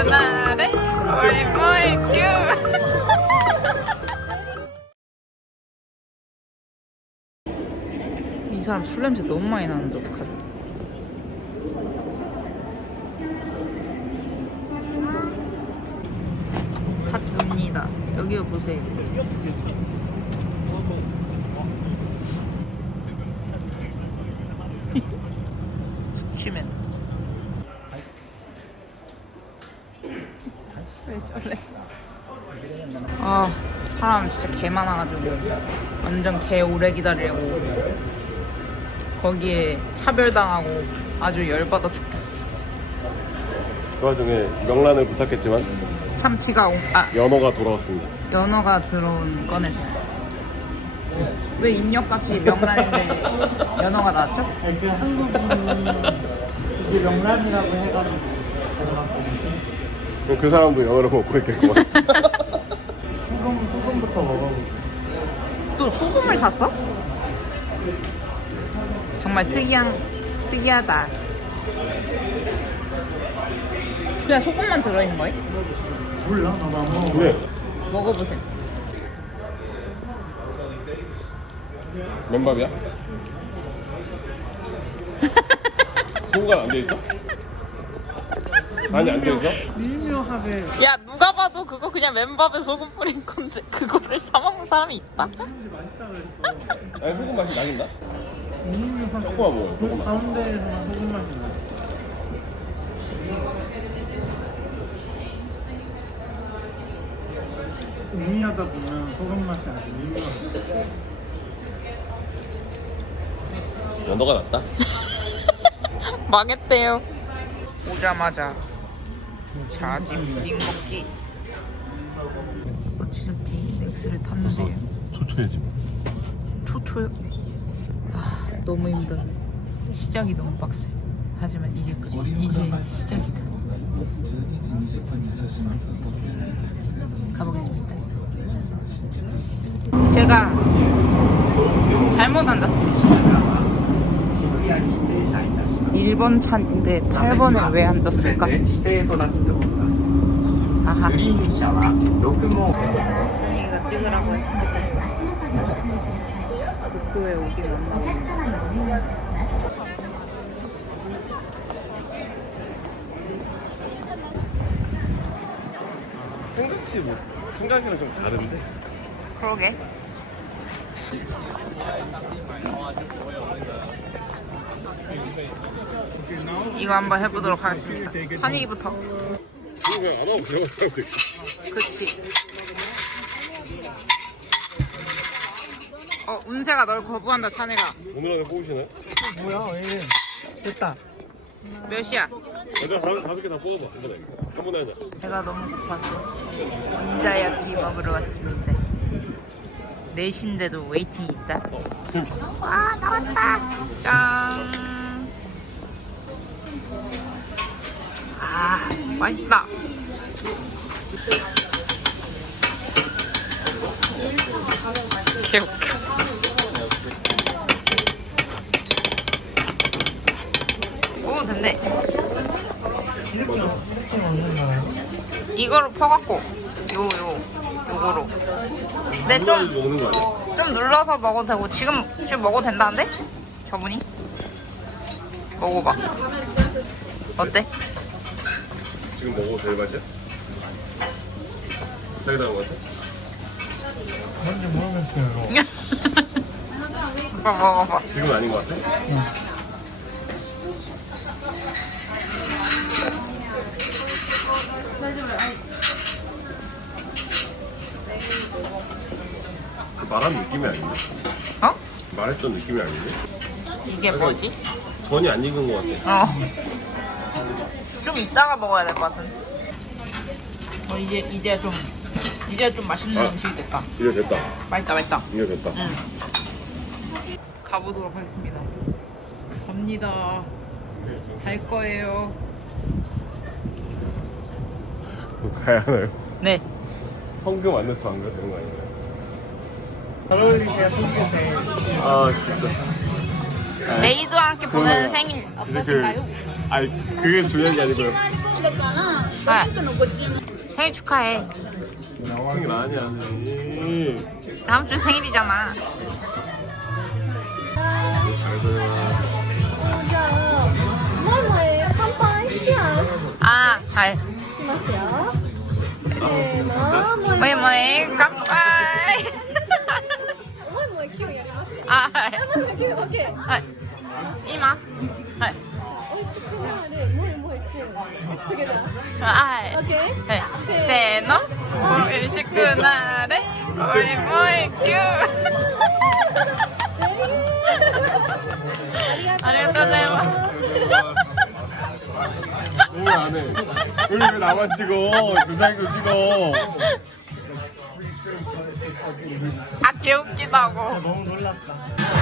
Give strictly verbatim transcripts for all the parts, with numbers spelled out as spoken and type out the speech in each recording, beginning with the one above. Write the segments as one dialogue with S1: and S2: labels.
S1: 나래 뭐이 뭐이 큐. 이 사람 술 냄새 너무 많이 나는데 어떡하죠? 탁입니다. 여기 보세요. 숙취맨. 왜 저래? 아 사람 진짜 개 많아가지고 완전 개 오래 기다리고 거기에 차별당하고 아주 열받아 죽겠어.
S2: 그 와중에 명란을 부탁했지만
S1: 참치가 오, 아
S2: 연어가 돌아왔습니다.
S1: 연어가 들어온 꺼냈어. 왜 입력값이 명란인데 연어가 나왔죠?
S3: 아니, 그 한국인이 이게 명란이라고 해가지고 제가
S2: 그럼 그 사람도 연어를 먹고 있겠구만.
S3: 소금, 소금부터 먹어보고
S1: 또 소금을 샀어? 정말 특이한 특이하다. 그냥 소금만 들어있는 거예요?
S3: 몰라? 나도 안 먹어.
S2: 네.
S1: 먹어보세요.
S2: 맨밥이야? 소금간 안 돼 있어? 아니 안 돼 있어?
S3: 미묘하게
S1: 야 누가 봐도 그거 그냥 맨밥에 소금 뿌린 건데 그거를 사 먹는 사람이 있다?
S3: 맛있다 그랬어.
S2: 아니 소금 맛이 나긴 나.
S3: 미묘하게
S2: 조금만 먹어요,
S3: 그
S2: 조금만.
S3: 가운데에서만 소금 맛이 나. 음미하다 보면 소금 맛이 아주 미묘하게.
S2: 연어가 낫다.
S1: 망했대요. 오자마자 자지 푸딩 먹기. 어찌저찌 넥스를 탔는데요.
S2: 초초해지.
S1: 초초요? 아 너무 힘들어. 시작이 너무 빡세. 하지만 이게 끝. 이제 시작이다. 가보겠습니다. 제가 잘못 앉았습니다. 일 번 차인데 팔 번에 왜 앉았을까? 아하. 찬이가 찍으라고 해서 찍었어. 도쿄에 오긴 왔나 봐.
S2: 생각지 뭐 생각이랑 좀 다른데.
S1: 그러게. 이거 한번 해보도록 하겠습니다. 찬이부터.
S2: 이거 그냥 안 하고 그냥 사람도 있고.
S1: 그치. 어, 운세가 널 거부한다, 찬이가.
S2: 오늘 안에 뽑으시나요?
S3: 뭐야? 왜? 됐다.
S1: 몇이야?
S2: 먼저 다섯, 다섯 개 다 뽑아봐. 한 번에. 한 번에 하자.
S1: 배가 너무 고팠어. 원자야끼 먹으러 왔습니다. 넷인데도 웨이팅이 있다. 와, 나왔다. 짠. 아, 맛있다. 개웃겨. 오, 됐네.
S3: 이렇게 이렇게 먹는 거야?
S1: 이거로 퍼갖고 요, 요, 요거로. 근데 좀,
S2: 먹는 거 아니야?
S1: 좀 눌러서 먹어도 되고, 지금, 지금 먹어도 된다는데? 저분이? 먹어봐. 어때?
S2: 지금 먹어도 될 맛이야? 자기 다른 거 같아?
S3: 뭔지 모르겠어요.
S1: 오빠 먹어봐.
S2: 지금 아닌 거 같아? 그 말한 느낌이 아닌데?
S1: 어?
S2: 말했던 느낌이 아닌데?
S1: 이게 뭐지?
S2: 전이 안 익은 거 같아.
S1: 어. 좀 이따가 먹어야 될 것 같은데. 어, 이제, 이제 좀, 이제 좀 맛있는
S2: 아.
S1: 음식이 됐다.
S2: 이제 됐다.
S1: 맛있다, 맛있다.
S2: 이제 됐다.
S1: 응. 가보도록 하겠습니다. 갑니다. 갈 거예요.
S2: 가야 하나요?
S1: 네.
S2: 성금 안 내서 안 가야 되는 거 아닌가요?
S3: 잘 어울리세요, 손주세.
S2: 아 진짜.
S1: 메이드와 함께 보내는 생일
S2: 이제 그
S1: 어떠신가요?
S2: 아니 그게 중요한 게 아니고요.
S4: だから、
S1: はい
S4: ドリンクのご注文。
S1: 생일 축하해.
S2: 생일 아니야. 음.
S1: 다음 주 생일이잖아.
S4: じゃあ、前々乾杯します。
S1: 아, 잘.
S4: いきますよ。せーの、
S1: 뭐이 뭐이 깜빡.
S4: もいもいキュンやりますね。
S1: 아, 네.
S4: あ、もいもいキュン、オッケー。
S1: 아, 이마. 네.
S4: 美味しくなれ、もいもいキュン。つけた。
S1: 아,
S4: オッケー。
S1: 네. 세노. 우리식구나래. 우리 뭐이 큐.
S4: ありがとうございます。
S2: 왜 안 해? 왜, 왜 나만 찍어? 조장도 찍어.
S1: 아, 개웃기다고.
S3: 너무 놀랐다.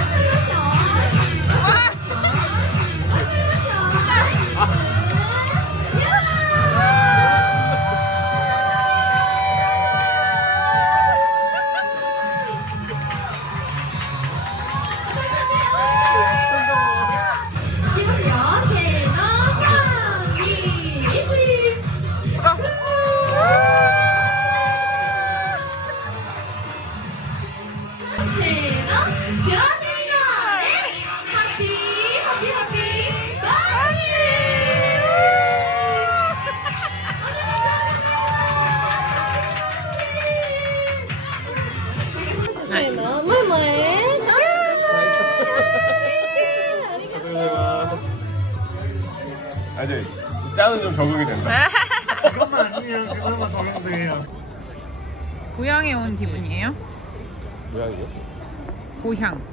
S2: 아니, 짠은 좀 적응이 된다.
S3: 그것만 아니면 그것만 적용돼요.
S1: 고향에 온 기분이에요?
S2: 고양이요?
S1: 고향.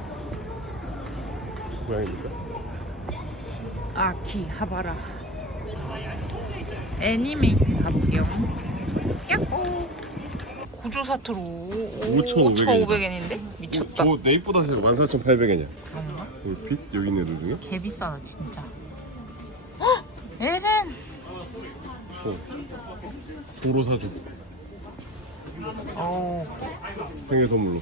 S2: 고양이니까.
S1: 아키하바라. 애니메이트 가볼게요. 야호. 구조사투로
S2: 오천오백 엔.
S1: 오천오백 엔인데? 미쳤다.
S2: 저 내입보다 만 사천팔백 엔이야.
S1: 그런가?
S2: 여기 빛? 여기 있는 애들 중에?
S1: 개 비싸다 진짜. 헉! 에렌!
S2: 저. 조로 사줘.
S1: 어우,
S2: 생일 선물로.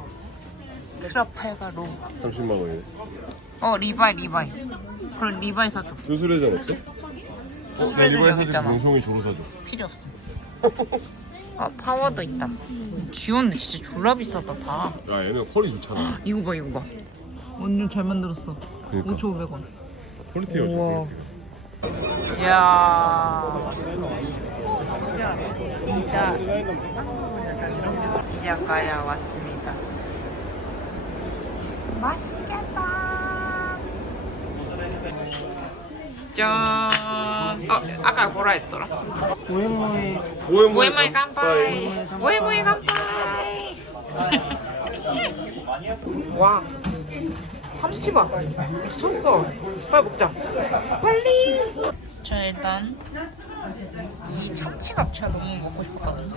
S1: 트라팔가로.
S2: 삼십만 원이네.
S1: 어, 리바이, 리바이. 그럼 리바이 사줘.
S2: 주술회전 없어?
S1: 주술회전
S2: 리바이
S1: 여기
S2: 사줘.
S1: 있잖아.
S2: 방송이 조로 사줘.
S1: 필요 없음. 아, 파워도 있다. 귀여운데 진짜 졸라 비싸다, 다.
S2: 야, 얘는 퀄이 좋잖아.
S1: 이거 봐, 이거 봐. 완전 잘 만들었어.
S2: 그러니까.
S1: 오천오백 원.
S2: 퀄리티가
S1: 우와.
S2: 좋아.
S1: 이야. 진짜. 이자카야 왔습니다. 맛있겠다. 짠. 어, 아까 뭐라 했더라?
S3: 모에모에
S1: 모에모에 깜빠이. 모에모에 깜빠이. 와. 참치밥 미쳤어. 빨리 먹자. 빨리. 저 일단 이 참치 갑치가 너무 먹고 싶었거든요.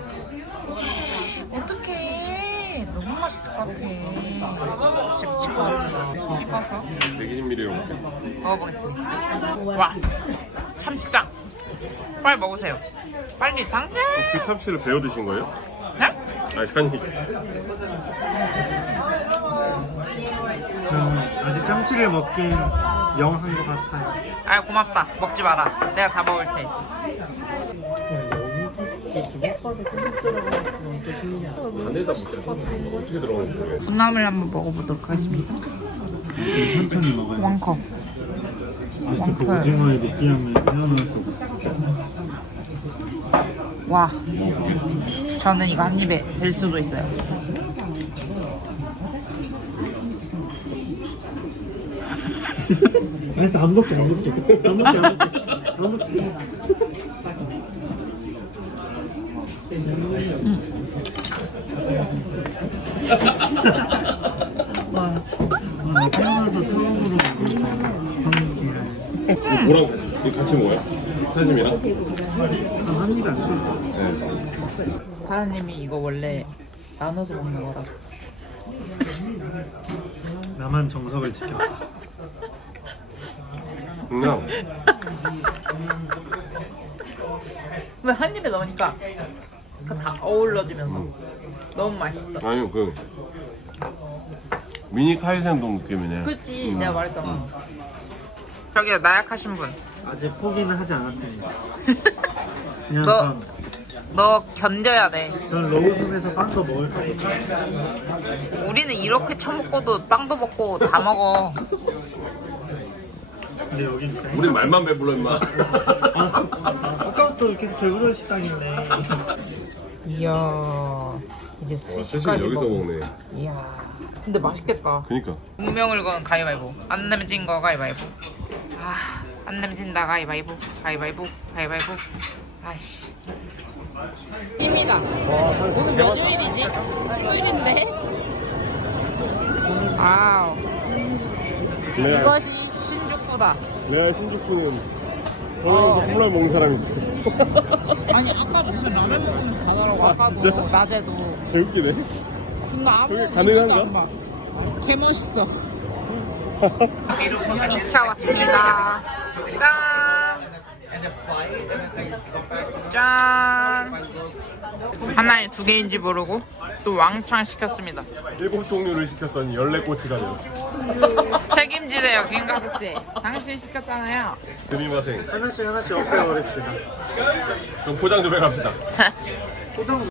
S1: 어떡해. 너무 맛있을 것 같아. 진짜 미칠 것 같아. 씹어서
S2: 백이십 밀리리터 먹겠어.
S1: 먹어보겠습니다. 와. 참치장. 빨리 먹으세요. 빨리 당장.
S2: 그 참치를 배워 드신 거예요?
S1: 네?
S2: 아니, 찬이.
S3: 저는 아직 참치를 먹긴 영한 것 같아요.
S1: 아 고맙다. 먹지 마라. 내가 다 먹을 테.
S2: 안에다 진짜 어떻게 들어가는지 모르겠어.
S1: 분나물 한번 먹어보도록 하겠습니다.
S3: 천천히 먹어요.
S1: 왕컵.
S3: 아직도 그 오징어의 느끼함을 헤어나올 수 없어.
S1: 와. 저는 이거 한 입에 될 수도 있어요.
S3: 알았어, 안 먹게, 안 먹게. 안 먹게, 안 먹게. 안 먹게. 아, 태어나서 처음으로 먹은 삼겹살.
S2: 뭐랑 이 같이 먹어요? 사심이랑?
S3: 한 입에 안 돼.
S2: 네.
S1: 사장님이 이거 원래 나눠서 먹는 거라서.
S3: 나만 정석을 지켜.
S2: 그냥
S1: 왜 한 입에 넣으니까 그 다 어우러지면서 너무 맛있어.
S2: 아니요 그 미니 카이센동 느낌이네.
S1: 그치, 내가 말했잖아. 저기요, 나약하신 분.
S3: 아직 포기는 하지 않았습니다. 그냥
S1: 너-
S3: 전,
S1: 너 견뎌야 돼.
S3: 전 로우손에서 빵도 먹을 거거든요.
S1: 우리는 이렇게 처먹고도 빵도 먹고 다 먹어.
S3: 근데 여긴 그냥
S2: 우린 말만 배불러 임마.
S3: 아, 아까부터 계속 배부르시다길래
S1: 이야 이제
S2: 사실
S1: 스시까지
S2: 여기서
S1: 먹.
S2: 먹네.
S1: 이야 근데 맛있겠다.
S2: 그니까.
S1: 운명을 건 가위바위보. 안 내면 진 거 가위바위보. 아, 안 내면 진다 가위바위보. 가위바위보. 가위바위보. 아이씨. 힘이다. 오늘 몇 요일이지? 수요일인데? 아우.
S2: 내가,
S1: 이것이 신주쿠다.
S2: 내가 신주쿠는 서울에서 콜라 먹는 사람이 있어.
S1: 아니 아까 무슨 라면 먹으면서 가더라고. 아까도
S2: 진짜?
S1: 낮에도.
S2: 개웃기네.
S1: 근데 아무
S2: 그게 가능한가?
S1: 안 봐. 개 멋있어. 이 차 왔습니다. 짠. 짠. 하나에 두 개인지 모르고 또 왕창 시켰습니다.
S2: 일곱 종류를 시켰더니 열네 꼬치가 되었어.
S1: 책임지세요, 김가수 씨. 당신 시켰잖아요.
S2: 드미마생.
S3: 하나씩 하나씩 없애버립시다.
S2: 그럼 포장 좀 해갑시다.
S3: 소장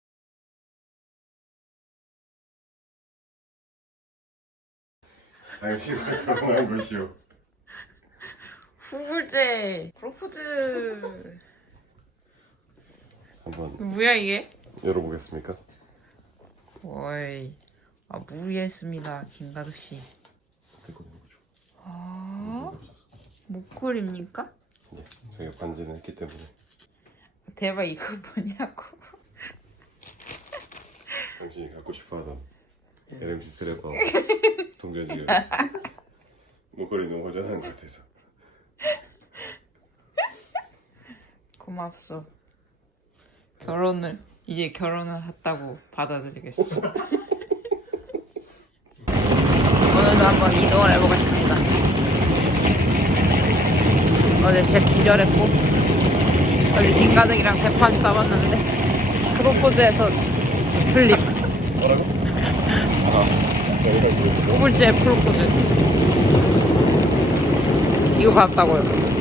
S2: 당신과 결혼한 것이요.
S1: 후불제, 프로포즈.
S2: 한번
S1: 뭐야 이게?
S2: 열어보겠습니까?
S1: 어이, 아 무리했습니다, 김가수 씨.
S2: 들고 있는 거죠.
S1: 아, 목걸이입니까?
S2: 네, 저희가 반지는 했기 때문에.
S1: 대박, 이거 뭐냐고.
S2: 당신이 갖고 싶어하던 엘엠씨 스래퍼 동전지를 목걸이 너무 허전한 것 같아서.
S1: 고맙소. 결혼을 이제 결혼을 했다고 받아들이겠어. 오늘도 한번 이동을 해보겠습니다. 어제 진짜 기절했고 어제 김가득이랑 대판 싸웠는데 프로포즈에서 플립.
S2: 뭐라고? 아, 저희가 그랬어.
S1: 후불제 프로포즈. 이거 봤다고요.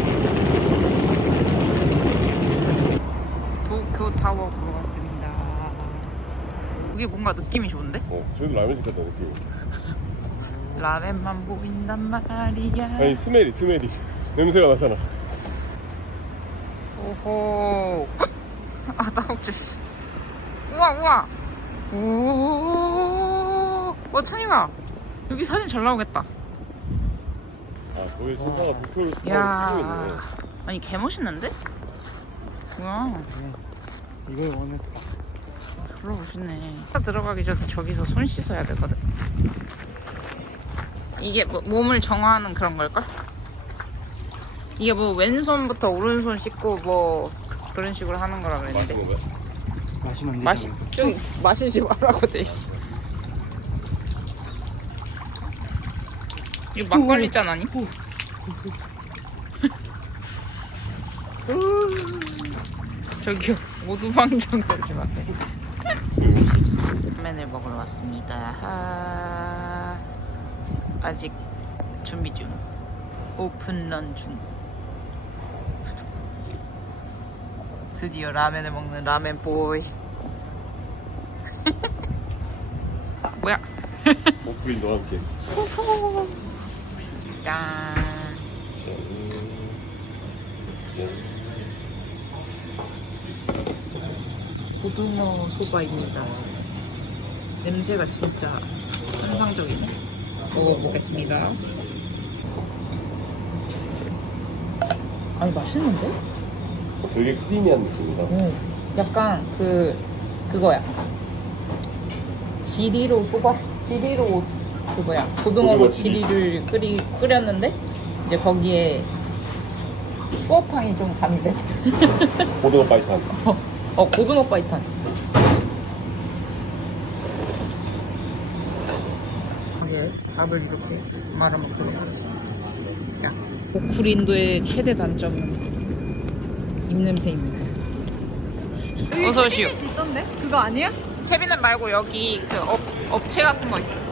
S1: 도쿄 타워 보러 갔습니다. 이게 뭔가 느낌이 좋은데?
S2: 어, 저희도 라면 시켰다 느낌.
S1: 라멘만 보인단 말이야.
S2: 아니 스멜이 스멜이 냄새가 나잖아.
S1: 오호. 아, 따갑지. 우와, 우와. 오. 어, 찬이가 여기 사진 잘 나오겠다.
S2: 아, 저희 신사가 도쿄를 쓰고 있네.
S1: 야, 아니 개 멋있는데? 뭐야?
S3: 이걸 원해.
S1: 졸라 멋있네. 차 들어가기 전에 저기서 손 씻어야 되거든. 이게 뭐, 몸을 정화하는 그런 걸걸? 이게 뭐 왼손부터 오른손 씻고 뭐 그런 식으로 하는 거라 그랬는데.
S2: 맛있는 거야?
S3: 마시면 안
S1: 마시
S3: 되잖아요.
S1: 좀 마시지 말라고 돼 있어. 이거 막걸리 짠 아니? 저기요, 모두 방정 걸지 마세요. 라면을 먹으러 왔습니다. 아... 아직 준비 중. 오픈런 중. 드디어 라면을 먹는 라멘 보이. 뭐야?
S2: 오프인 너와 함께.
S1: 짠.
S2: 짠. 짠.
S1: 고등어 소바입니다. 냄새가 진짜 환상적이네. 먹어보겠습니다. 아니 맛있는데?
S2: 되게 크리미한 느낌이다.
S1: 응. 약간 그 그거야. 지리로 소바? 지리로 그거야. 고등어로
S2: 고등어 지리.
S1: 지리를 끓이 끓였는데 이제 거기에 추어탕이 좀 가미돼.
S2: 고등어 파이탄.
S1: 어, 고등어 파이탄. 밥을, 밥을 이렇게 말아먹도록 하겠습니다. 야, 보쿨인도의 최대 단점은 입냄새입니다. 어서 오시오.
S4: 수 있던데? 그거 아니야?
S1: 캐비넷 말고 여기 그 업, 업체 같은 거 있어.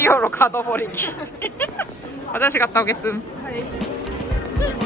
S1: 빙의어로 가둬버리기. 화장실 갔다 오겠음.